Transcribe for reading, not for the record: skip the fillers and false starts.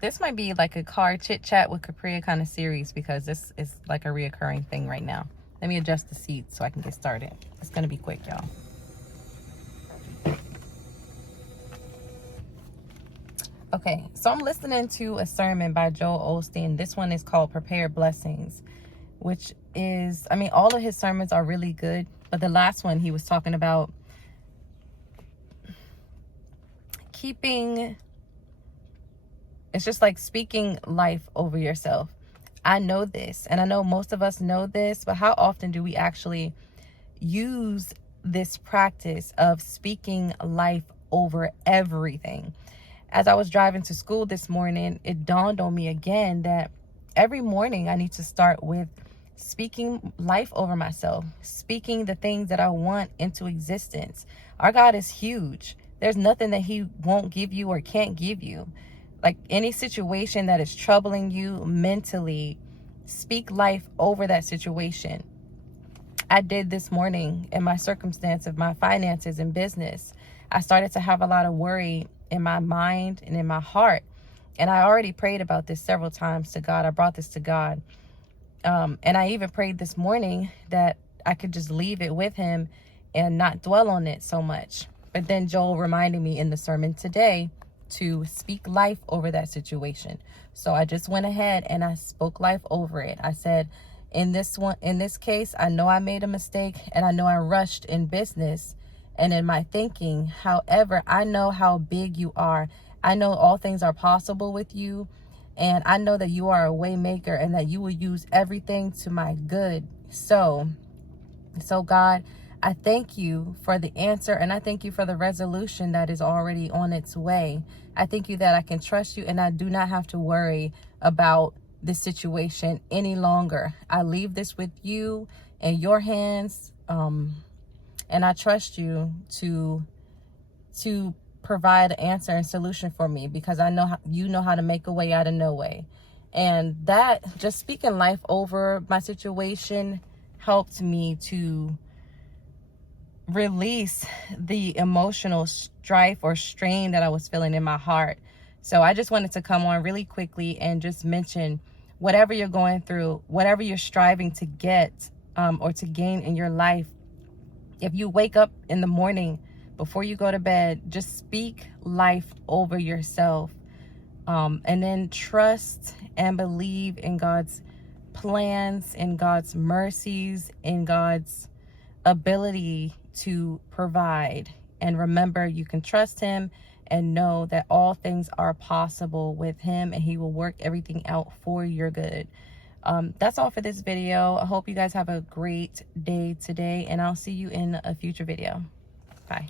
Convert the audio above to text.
This might be like a car chit chat with Capria kind of series, because this is like a reoccurring thing right now. Let me adjust the seat so I can get started. It's gonna be quick, y'all. Okay, so I'm listening to a sermon by Joel Osteen. This one is called Prepared Blessings, which is, I mean, all of his sermons are really good, but the last one he was talking about it's just like speaking life over yourself. I know this, and I know most of us know this, but how often do we actually use this practice of speaking life over everything? As I was driving to school this morning, it dawned on me again that every morning I need to start with speaking life over myself, speaking the things that I want into existence. Our God is huge. There's nothing that he won't give you or can't give you. Like any situation that is troubling you mentally, speak life over that situation. I did this morning in my circumstance of my finances and business. I started to have a lot of worry in my mind and in my heart. And I already prayed about this several times to God. I brought this to God. And I even prayed this morning that I could just leave it with him and not dwell on it so much. But then Joel reminded me in the sermon today to speak life over that situation. So I just went ahead and I spoke life over it. I said, in this case, I know I made a mistake and I know I rushed in business and in my thinking. However, I know how big you are. I know all things are possible with you. And I know that you are a way maker and that you will use everything to my good. So God, I thank you for the answer, and I thank you for the resolution that is already on its way. I thank you that I can trust you and I do not have to worry about this situation any longer. I leave this with you in your hands, and I trust you to provide an answer and solution for me, because I know you know how to make a way out of no way. And that, just speaking life over my situation, helped me to release the emotional strife or strain that I was feeling in my heart. So I just wanted to come on really quickly and just mention, whatever you're going through, whatever you're striving to get or to gain in your life, if you wake up in the morning before you go to bed, just speak life over yourself, and then trust and believe in God's plans, in God's mercies, in God's ability to provide. And remember, you can trust him and know that all things are possible with him, and he will work everything out for your good. That's all for this video. I hope you guys have a great day today, and I'll see you in a future video. Bye.